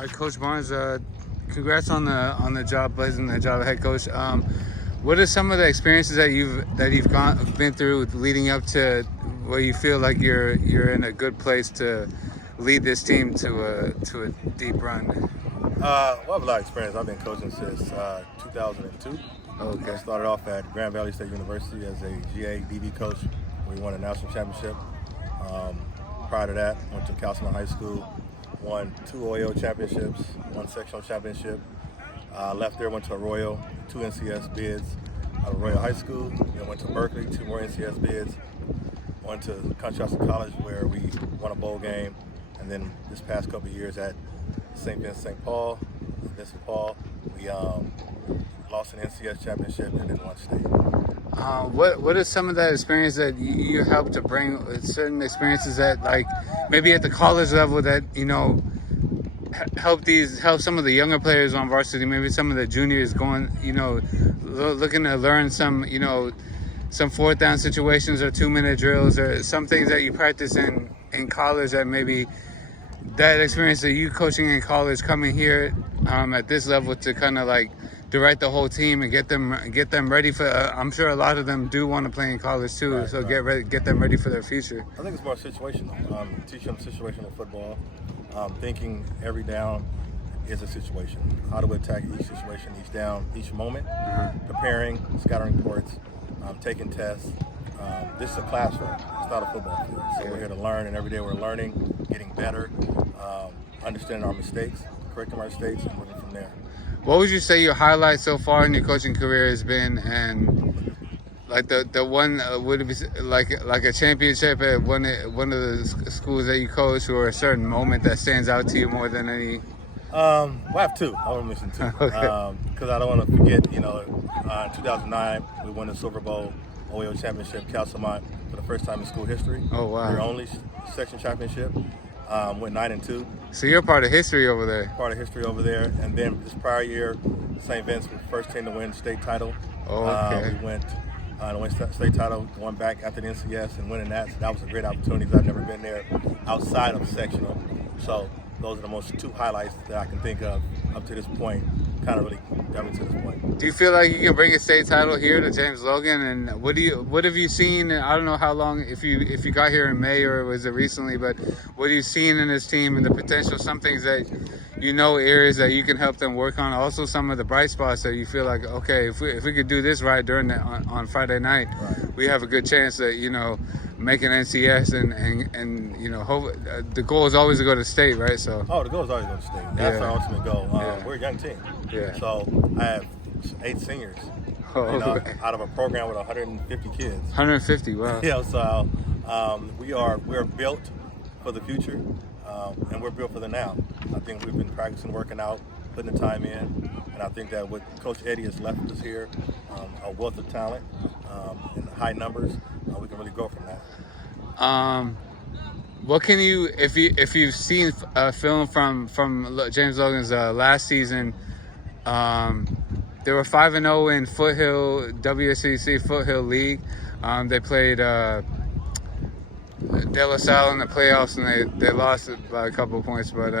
All right, Coach Barnes. Congrats on the job, blazing the job of head coach. What are some of the experiences that you've been through leading up to where you feel like you're in a good place to lead this team to a deep run? Well, I have a lot of experience. I've been coaching since 2002. Okay. I started off at Grand Valley State University as a GA DB coach. We won a national championship. Prior to that, went to Castleton High School, won 2 OAO championships, 1 sectional championship. Left there, went to Arroyo, 2 NCS bids out of Arroyo High School. Then went to Berkeley, 2 more NCS bids. Went to Contrasted College where we won a bowl game. And then this past couple of years at St. Vincent Paul, we lost an NCS championship and then won state. What is some of that experience that you helped to bring? Certain experiences that, like, maybe at the college level that help some of the younger players on varsity, maybe some of the juniors going, looking to learn some 4th down situations or 2-minute drills or some things that you practice in college that maybe that experience that you coaching in college coming here at this level to kind of like direct the whole team and get them ready for. I'm sure a lot of them do want to play in college too, Right, so right. get them ready for their future. I think it's more situational. Teach them situational football. Thinking every down is a situation. How to attack each situation, each down, each moment. Preparing, scattering reports, taking tests. This is a classroom. It's not a football field. So we're here to learn, and every day we're learning, getting better, understanding our mistakes, correcting our mistakes, and moving from there. What would you say your highlight so far in your coaching career has been, and like the one would it be like a championship at one of the schools that you coach, or a certain moment that stands out to you more than any? Well, I have 2. I want to mention 2 Okay. Because I don't want to forget. In 2009 we won the Silver Bowl OAO championship, Castlemont, for the first time in school history. Oh, wow. Their only section championship. Went 9-2. So you're part of history over there. Part of history over there. And then this prior year, St. Vince was the first team to win state title. Oh, okay. We went to win state title, going back after the NCS and winning that. So that was a great opportunity. I've never been there outside of sectional. So those are the most 2 highlights that I can think of up to this point. Kind of really got me to this point. Do you feel like you can bring a state title here to James Logan? And what have you seen? I don't know how long, if you got here in May or was it recently, but what have you seen in this team and the potential? Some things that areas that you can help them work on. Also, some of the bright spots that you feel like, okay, if we could do this right during on Friday night, right, we have a good chance that make an NCS and hope, the goal is always to go to state, right? So. Oh, the goal is always to go to state. That's our ultimate goal. We're a young team. Yeah. So I have 8 seniors. Okay. Out of a program with 150 kids. 150. Wow. So we're built for the future, and we're built for the now. I think we've been practicing, working out, putting the time in, and I think that what Coach Eddie has left us here, a wealth of talent, and high numbers, we can really grow from that. What can you, if you've seen a film from James Logan's last season, they were 5-0 in Foothill WSCC Foothill League. They played De La Salle in the playoffs, and they lost it by a couple of points. But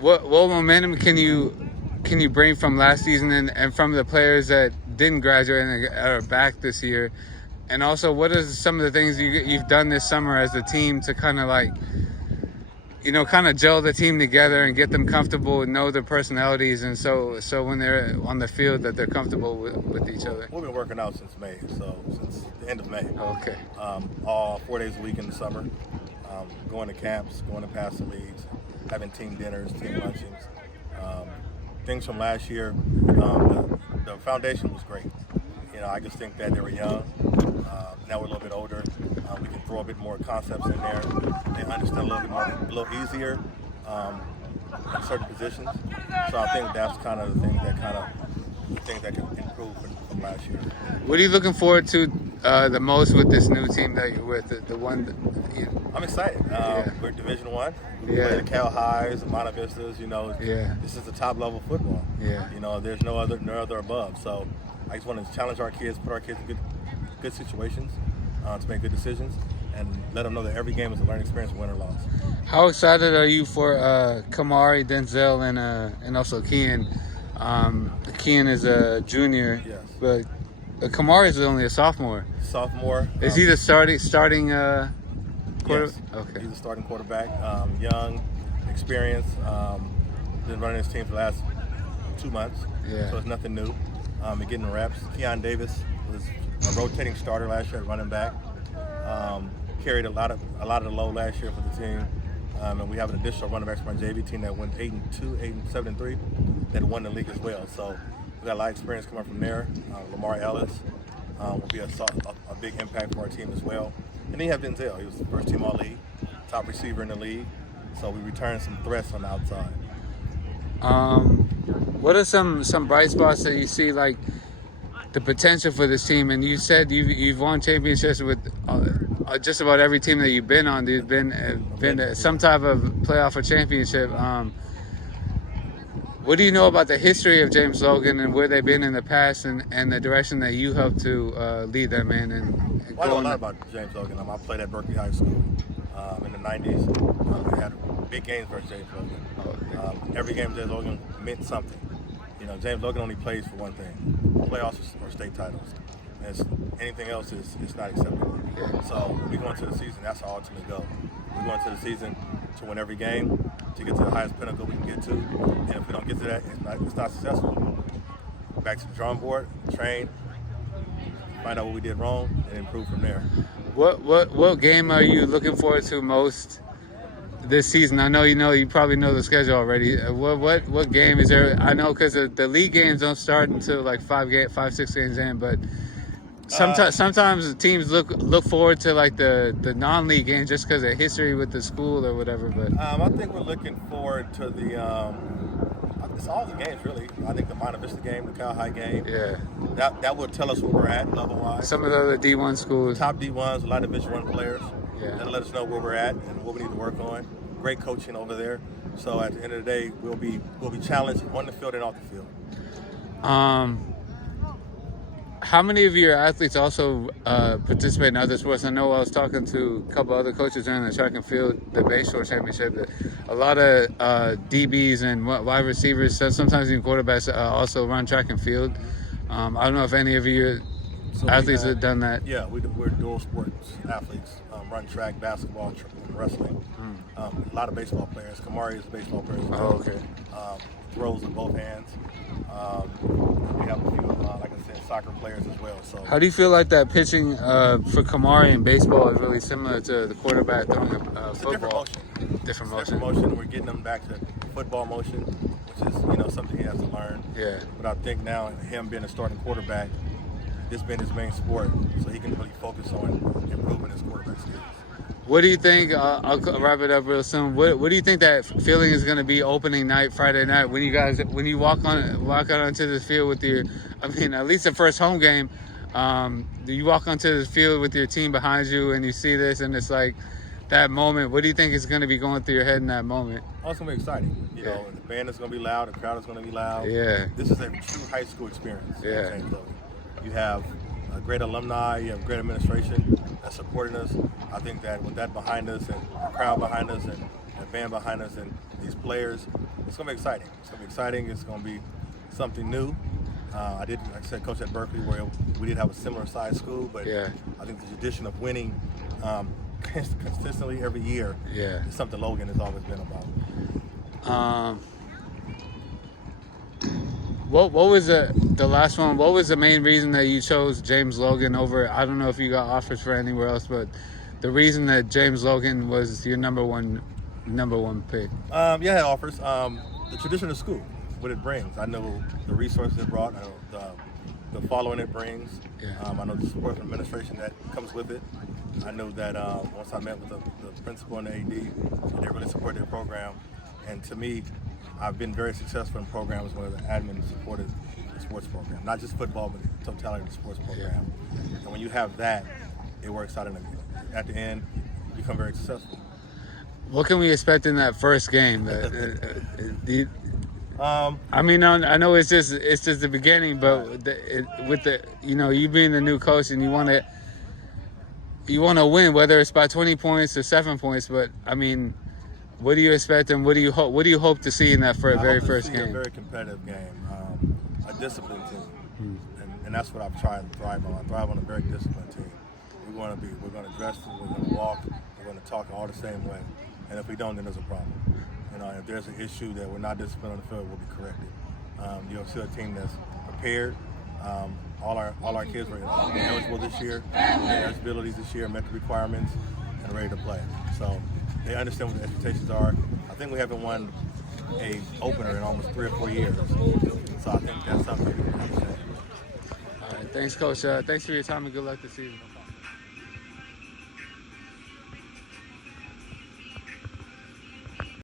what momentum can you bring from last season and from the players that didn't graduate and are back this year? And also, what are some of the things you've done this summer as a team to kind of like, kind of gel the team together and get them comfortable and know their personalities, and so when they're on the field that they're comfortable with each other? We've been working out since May, so since the end of May. Okay. All 4 days a week in the summer, going to camps, going to passer leagues, having team dinners, team luncheons. Things from last year, the foundation was great. I just think that they were young. Now we're a little bit older. We can throw a bit more concepts in there. They understand a little easier in certain positions. So I think that's kind of the things that can improve from last year. What are you looking forward to the most with this new team that you're with? The one that, I'm excited. We're Division I. We play the Cal Highs, the Monte Vistas. This is the top level football. Yeah. There's no other above. So I just want to challenge our kids, put our kids in good situations to make good decisions, and let them know that every game is a learning experience, win or loss. How excited are you for Kamari, Denzel, and also Kean? Kean is a junior, Yes. but Kamari is only a sophomore. Sophomore. Is he the starting quarter? Yes. Okay. He's a starting quarterback. Young, experienced. Been running his team for the last 2 months. Yeah. So it's nothing new. And getting reps. Keon Davis was a rotating starter last year at running back. Carried a lot of the load last year for the team. And we have an additional running backs from our JV team that went 8-2, 8-7-3, that won the league as well. So we got a lot of experience coming from there. Lamar Ellis will be a big impact for our team as well. And then you have Denzel. He was the first team all-league, top receiver in the league. So we returned some threats on the outside. What are some bright spots that you see, like the potential for this team? And you said you've won championships with just about every team that you've been on. You've been some type of playoff or championship. What do you know about the history of James Logan and where they've been in the past, and the direction that you helped to lead them in? I know a lot about James Logan. I played at Berkeley High School in the 90s. We had big games versus James Logan. Every game James Logan meant something. You know, James Logan only plays for one thing: playoffs or state titles. Anything else is not acceptable. So we go into the season. That's our ultimate goal. We go into the season to win every game, to get to the highest pinnacle we can get to. And if we don't get to that, it's not successful. Back to the drawing board, train, find out what we did wrong, and improve from there. What game are you looking forward to most this season? I know you probably know the schedule already. What game is there? I know because the league games don't start until like 5-6 games in, but sometimes teams look forward to like the non-league games just because of history with the school or whatever. But I think we're looking forward to it's all the games really. I think the Monte Vista game, the Cal High game. Yeah. That will tell us where we're at level-wise. Some of the other D1 schools. Top D1s, a lot of Division I players. Yeah. That'll let us know where we're at and what we need to work on. Great coaching over there. So at the end of the day, we'll be challenged on the field and off the field. How many of your athletes also participate in other sports? I know I was talking to a couple other coaches during the track and field, the base short championship. A lot of DBs and wide receivers, sometimes even quarterbacks, also run track and field. I don't know if any of your athletes have done that. Yeah, we're dual sports athletes. Run track, basketball, and wrestling. A lot of baseball players. Kamari is a baseball player as well. Oh, okay. Throws with both hands. We have a few, like I said, soccer players as well. So, how do you feel like that pitching for Kamari in baseball is really similar to the quarterback throwing football? Different motion. We're getting them back to football motion, which is something he has to learn. Yeah. But I think now him being a starting quarterback, this being his main sport, so he can really focus on improving his quarterback skills. What do you think? I'll wrap it up real soon. What do you think that feeling is going to be opening night, Friday night, when you walk out onto the field with your, at least the first home game, you walk onto the field with your team behind you and you see this and it's like that moment. What do you think is going to be going through your head in that moment? Oh, it's going to be exciting. You know, the band is going to be loud, the crowd is going to be loud. Yeah. This is a true high school experience. Yeah. You have a great alumni, you have great administration that's supporting us. I think that with that behind us and the crowd behind us and the band behind us and these players, it's going to be exciting. It's going to be something new. Like I said, coach at Berkeley, where we did have a similar size school, but I think the tradition of winning consistently every year is something Logan has always been about. What was the last one? What was the main reason that you chose James Logan over? I don't know if you got offers for anywhere else, but the reason that James Logan was your number one pick. Yeah, I had offers. The tradition of school, what it brings. I know the resources it brought. I know the following it brings. Yeah. I know the support from administration that comes with it. I know that once I met with the principal and the AD, they really support their program. And to me, I've been very successful in programs where the admin supported the sports program, not just football, but the totality of the sports program. Yeah. And when you have that, it works out at the end, you become very successful. What can we expect in that first game? I know it's just the beginning, but with you being the new coach and you want to you want to win, whether it's by 20 points or 7 points. But I mean, what do you expect and what do you hope? What do you hope to see in that very first game? A very competitive game, a disciplined team, and that's what I've tried to thrive on. I thrive on a very disciplined team. We're going to dress, we're going to walk, we're going to talk all the same way. And if we don't, then there's a problem. You know, if there's an issue that we're not disciplined on the field, we'll be corrected. You'll see a team that's prepared. All our kids were eligible this year, their eligibilities this year, met the requirements, and ready to play. So they understand what the expectations are. I think we haven't won a opener in almost 3 or 4 years. So I think that's something we can understand. All right, thanks, Coach. Thanks for your time and good luck this season.